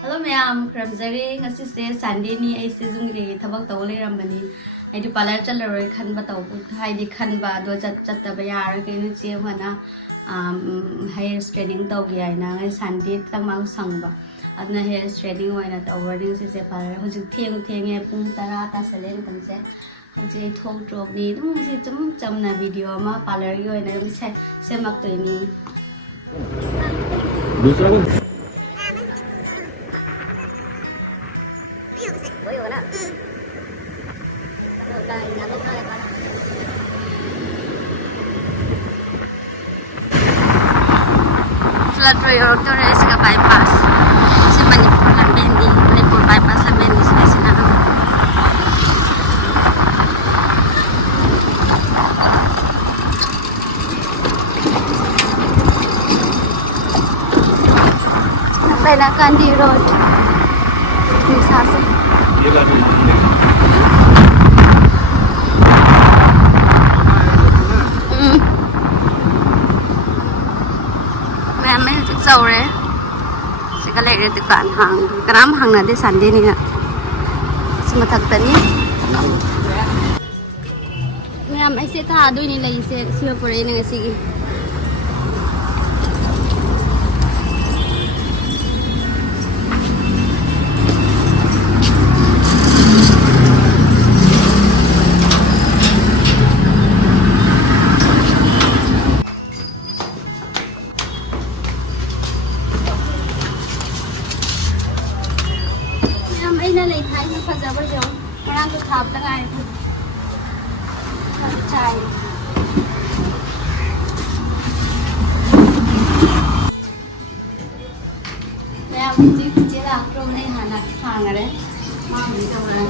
Hello ma'am, Kramzari ngasi se Sunday ni ai se jungri thabak taw le rambani ai di parlor chalroi khan ba taw hai di khan ba do chat ta ba yar ke ni che mana hair straightening taw gi ai na ngai Sunday tang ma sang ba adna hair straightening wai na taw wording se parlor hojik theng e pung tara ta salen tam se hojik thok drop ni dum se cham na video ma parlor gi wai na se mak toi ni दूसरा कौन Flatway Road to sa bypass sa Manipur Lambendi Manipur bypass Lambendi sa sinarang sampai na Kandy Road di Sasa ये गाड़ी मैं चौ रहे सिका ले दुकान हांग कनाम हांगना दे संडे नि ना मथक्तनी मैम ऐसे था दुनी लई से सिवपुरे ने ngasi na lấy thái nó thật ra bây giờ mà đang được thạp tăng ai chai nè mình chỉ là trong này hàng ở đấy mang đi đâu đấy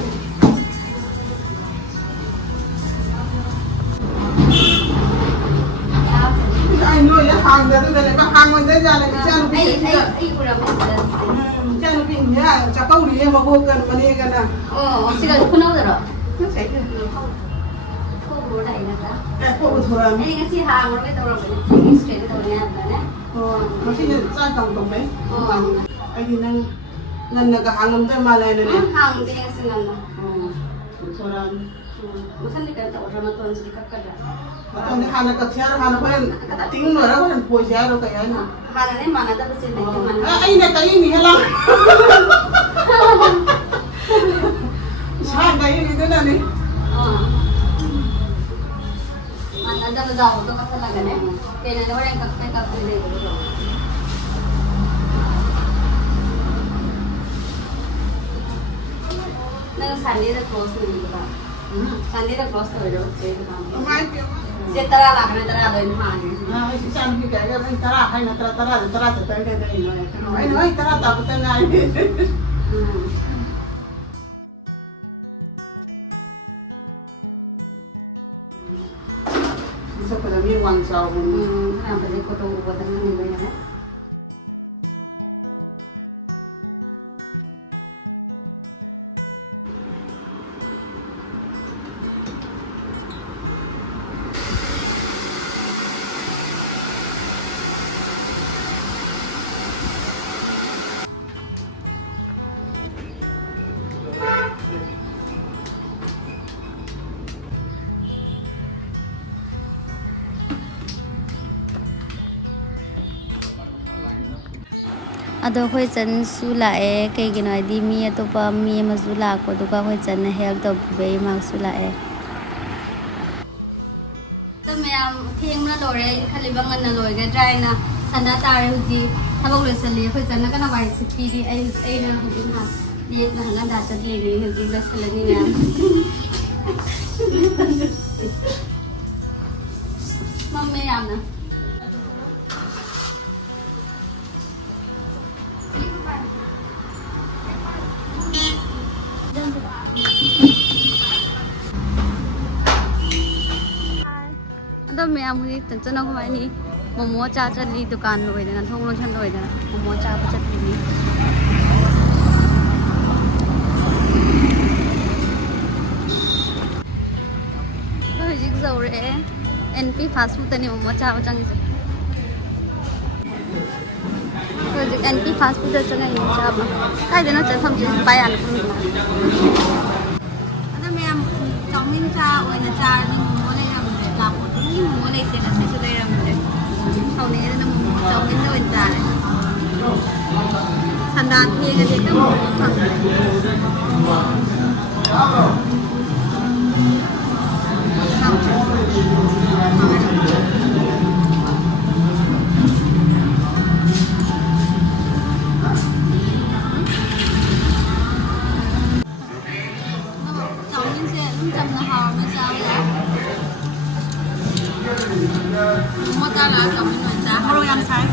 anh nuôi nó hàng rồi tôi lại các hàng mình tới ra này cha nó bị ai cũng làm cha nó bị nhá cha câu đi mà vô cần mà đi cần à xin lỗi không đâu rồi nó chạy kìa không bố này là cái cô thường anh cái gì hàng nó cái tàu rồi mình chỉ straight tàu nha đấy nó chỉ là cha tổng đấy anh thì năng ngân là cả hàng lắm tới mà này này hàng thì anh xin ngân thường Masan di kata orang tuan sedikit kada. atau di hana kecil hana kalian tinggal orang kalian puasa atau kayaknya Mana ni mana tapi sih di mana. ini kayak ini halang saya kayak ini tuh nih Mana ada jauh tu kata lagi ni. Kena ada orang kata ni. Nang Sunday dah close ni juga. Sunday dah close tu ada. Saya tera lah, kena tera ada ni mana. Siya ang bigay ka rin tara, hay na tara sa tayo kayo ay tara tapos na nga isa pa lang yung 1 saw Kenapa dia kotor buat tangan ni banyak? Ado khoi chan su la e kai gi noi di mi to pa mi ma su la ko du ka khoi chan help to be ma su la e to me am thieng na lore khali bangan na loi ga dry na sanda ta re ji thabok le sali khoi chan na kana wai sipi di ai na hu din ha ye na na da chat le ni ji la sala ni na mam me am na Ada ma'am हुई तंचना को मायनी मोमो चा चली दुकान लोई देना थोंग लोचन लोई देना मोमो चा बचत ली तो हिजिक जौरे NP फास्ट फूड तनी मोमो चा बचंग से तो हिजिक एंटी फास्ट फूड चंगे चाब कायदना चफम जे पाया अदा मैम चाउमीन चा ओइना चार नि मोमो ले रमदे लापो नि मोमो ले ते नसे से ले रमदे खाउने ना मोमो चाउमीन ले ओइन चारे संदान थे गजे तो momo फंग mua ta là chồng người ta haru yang sai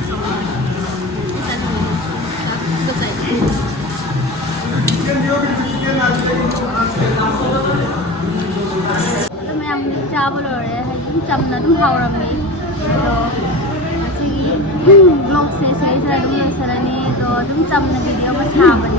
Tụi em đi chào bao rồi hay cũng chầm là đúng hầu rồi mình rồi lột xế xế ra đúng rồi sau này rồi đúng chầm là video mà chào